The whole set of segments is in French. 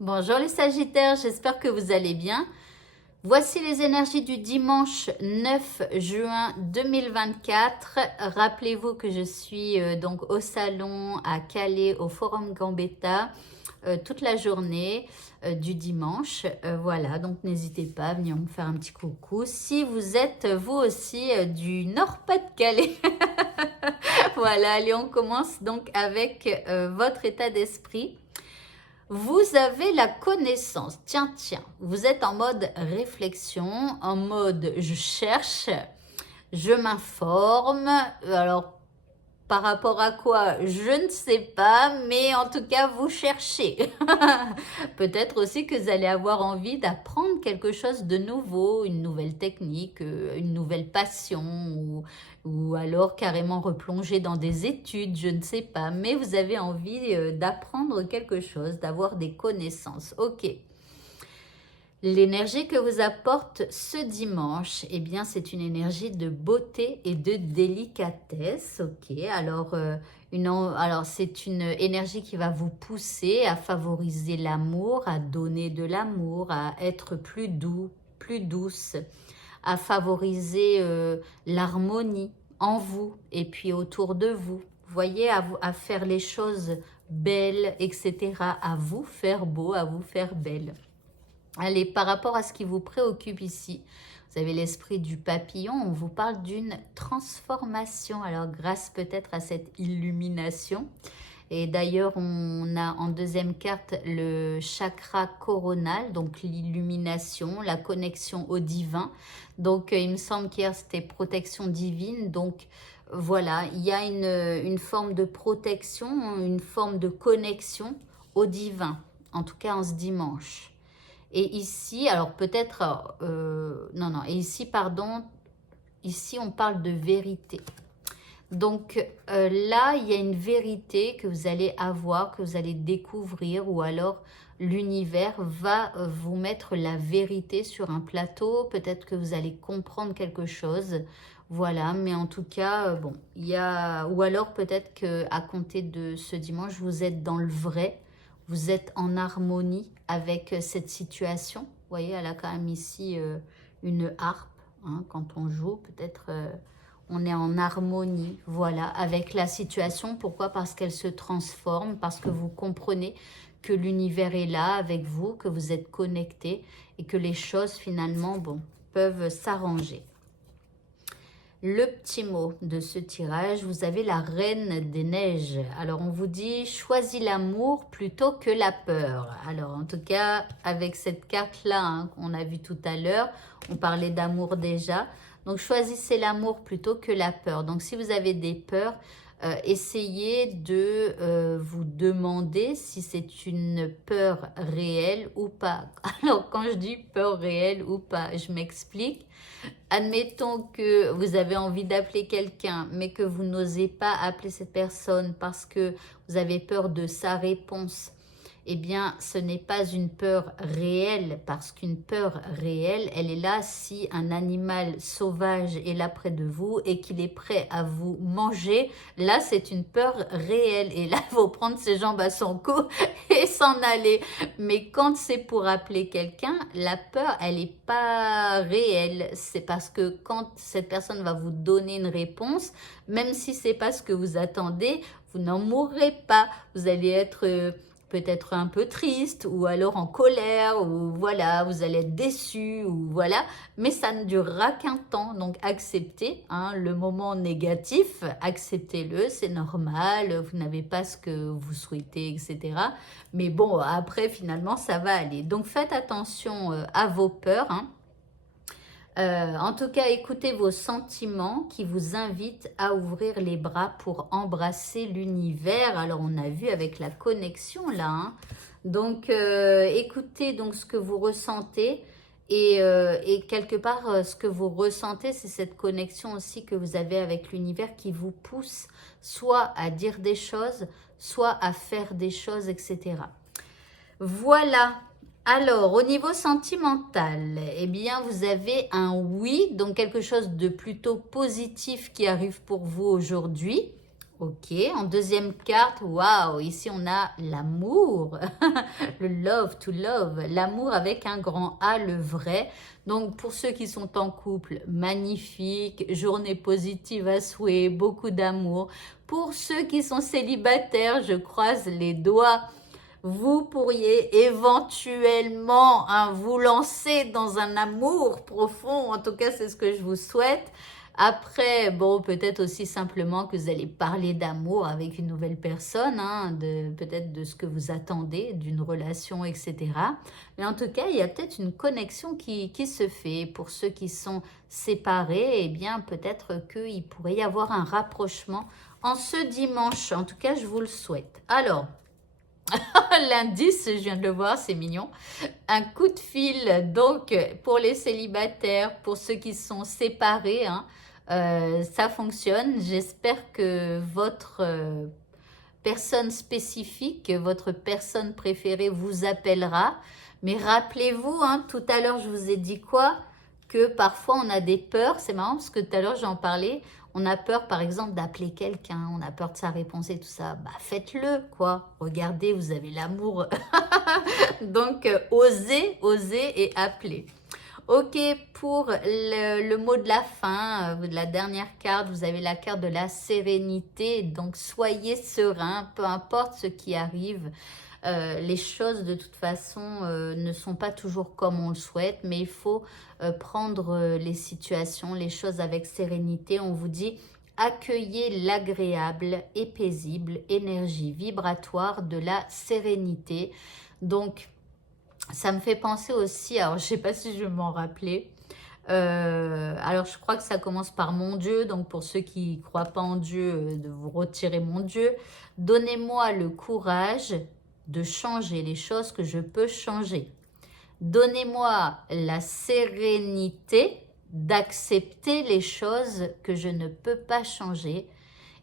Bonjour les Sagittaires, j'espère que vous allez bien. Voici les énergies du dimanche 9 juin 2024. Rappelez-vous que je suis donc au salon à Calais au Forum Gambetta toute la journée du dimanche. Voilà, donc n'hésitez pas à venir me faire un petit coucou. Si vous êtes vous aussi du Nord-Pas-de-Calais. Voilà, allez, on commence donc avec votre état d'esprit. Vous avez la connaissance. Tiens, tiens, vous êtes en mode réflexion, en mode je cherche, je m'informe. Alors, par rapport à quoi, je ne sais pas, mais en tout cas, vous cherchez. Peut-être aussi que vous allez avoir envie d'apprendre quelque chose de nouveau, une nouvelle technique, une nouvelle passion, ou alors carrément replonger dans des études, je ne sais pas. Mais vous avez envie d'apprendre quelque chose, d'avoir des connaissances. Ok. L'énergie que vous apporte ce dimanche, eh bien, c'est une énergie de beauté et de délicatesse. Ok, alors c'est une énergie qui va vous pousser à favoriser l'amour, à donner de l'amour, à être plus doux, plus douce, à favoriser l'harmonie en vous et puis autour de vous. Voyez, à faire les choses belles, etc. À vous faire beau, à vous faire belle. Allez, par rapport à ce qui vous préoccupe ici, vous avez l'esprit du papillon, on vous parle d'une transformation. Alors, grâce peut-être à cette illumination. Et d'ailleurs, on a en deuxième carte le chakra coronal, donc l'illumination, la connexion au divin. Donc, il me semble qu'hier, c'était protection divine. Donc, voilà, il y a une forme de protection, une forme de connexion au divin, en tout cas en ce dimanche. Et ici, alors peut-être, non, non, et ici, pardon, ici on parle de vérité. Donc là, il y a une vérité que vous allez avoir, que vous allez découvrir, ou alors l'univers va vous mettre la vérité sur un plateau. Peut-être que vous allez comprendre quelque chose. Voilà, mais en tout cas, bon, il y a... Ou alors peut-être qu'à compter de ce dimanche, vous êtes dans le vrai, vous êtes en harmonie avec cette situation. Vous voyez, elle a quand même ici une harpe, hein, quand on joue, peut-être... on est en harmonie, voilà, avec la situation. Pourquoi? Parce qu'elle se transforme, parce que vous comprenez que l'univers est là avec vous, que vous êtes connectés et que les choses finalement, bon, peuvent s'arranger. Le petit mot de ce tirage, vous avez la reine des neiges. Alors on vous dit, choisis l'amour plutôt que la peur. Alors en tout cas, avec cette carte-là, hein, qu'on a vue tout à l'heure, on parlait d'amour déjà. Donc choisissez l'amour plutôt que la peur. Donc si vous avez des peurs, essayez de vous demander si c'est une peur réelle ou pas. Alors quand je dis peur réelle ou pas, je m'explique. Admettons que vous avez envie d'appeler quelqu'un, mais que vous n'osez pas appeler cette personne parce que vous avez peur de sa réponse. Eh bien, ce n'est pas une peur réelle, parce qu'une peur réelle, elle est là si un animal sauvage est là près de vous et qu'il est prêt à vous manger. Là, c'est une peur réelle. Et là, il faut prendre ses jambes à son cou et s'en aller. Mais quand c'est pour appeler quelqu'un, la peur, elle n'est pas réelle. C'est parce que quand cette personne va vous donner une réponse, même si c'est pas ce que vous attendez, vous n'en mourrez pas. Vous allez être peut-être un peu triste, ou alors en colère, ou voilà, vous allez être déçu, ou voilà, mais ça ne durera qu'un temps. Donc acceptez, hein, le moment négatif, acceptez-le, c'est normal, vous n'avez pas ce que vous souhaitez, etc. Mais bon, après finalement ça va aller. Donc faites attention à vos peurs, hein. En tout cas, écoutez vos sentiments qui vous invitent à ouvrir les bras pour embrasser l'univers. Alors, on a vu avec la connexion là, hein. Donc, écoutez donc ce que vous ressentez. Et quelque part, ce que vous ressentez, c'est cette connexion aussi que vous avez avec l'univers qui vous pousse soit à dire des choses, soit à faire des choses, etc. Voilà. Alors, au niveau sentimental, eh bien, vous avez un oui, donc quelque chose de plutôt positif qui arrive pour vous aujourd'hui. Ok, en deuxième carte, waouh, ici on a l'amour, le love to love, l'amour avec un grand A, le vrai. Donc pour ceux qui sont en couple, magnifique, journée positive à souhait, beaucoup d'amour. Pour ceux qui sont célibataires, je croise les doigts. Vous pourriez éventuellement vous lancer dans un amour profond. En tout cas, c'est ce que je vous souhaite. Après, bon, peut-être aussi simplement que vous allez parler d'amour avec une nouvelle personne, hein, peut-être de ce que vous attendez d'une relation, etc. Mais en tout cas, il y a peut-être une connexion qui se fait. Pour ceux qui sont séparés, eh bien, peut-être qu'il pourrait y avoir un rapprochement en ce dimanche. En tout cas, je vous le souhaite. Alors, l'indice, je viens de le voir, c'est mignon. Un coup de fil, donc, pour les célibataires, pour ceux qui sont séparés, hein, ça fonctionne. J'espère que votre personne spécifique, votre personne préférée vous appellera. Mais rappelez-vous, hein, tout à l'heure, je vous ai dit quoi? Que parfois on a des peurs. C'est marrant parce que tout à l'heure, j'en parlais. On a peur, par exemple, d'appeler quelqu'un. On a peur de sa réponse et tout ça. Bah, faites-le, quoi. Regardez, vous avez l'amour. Donc, osez, osez et appelez. Ok, pour le mot de la fin, de la dernière carte, vous avez la carte de la sérénité. Donc, soyez serein, peu importe ce qui arrive. Les choses, de toute façon, ne sont pas toujours comme on le souhaite, mais il faut prendre les situations, les choses avec sérénité. On vous dit, accueillez l'agréable et paisible énergie vibratoire de la sérénité. Donc, ça me fait penser aussi, alors je ne sais pas si je vais m'en rappeler, alors je crois que ça commence par mon Dieu, donc pour ceux qui ne croient pas en Dieu, de vous retirer mon Dieu. Donnez-moi le courage de changer les choses que je peux changer. Donnez-moi la sérénité d'accepter les choses que je ne peux pas changer.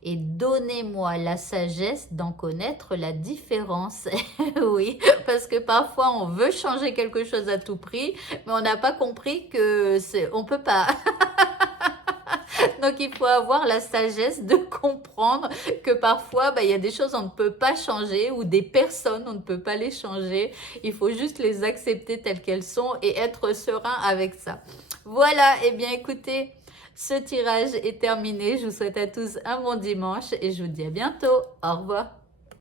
Et donnez-moi la sagesse d'en connaître la différence. Oui, parce que parfois on veut changer quelque chose à tout prix, mais on n'a pas compris que on peut pas. Donc il faut avoir la sagesse de comprendre que parfois il y a des choses on ne peut pas changer ou des personnes on ne peut pas les changer. Il faut juste les accepter telles qu'elles sont et être serein avec ça. Voilà, et bien écoutez, ce tirage est terminé. Je vous souhaite à tous un bon dimanche et je vous dis à bientôt. Au revoir.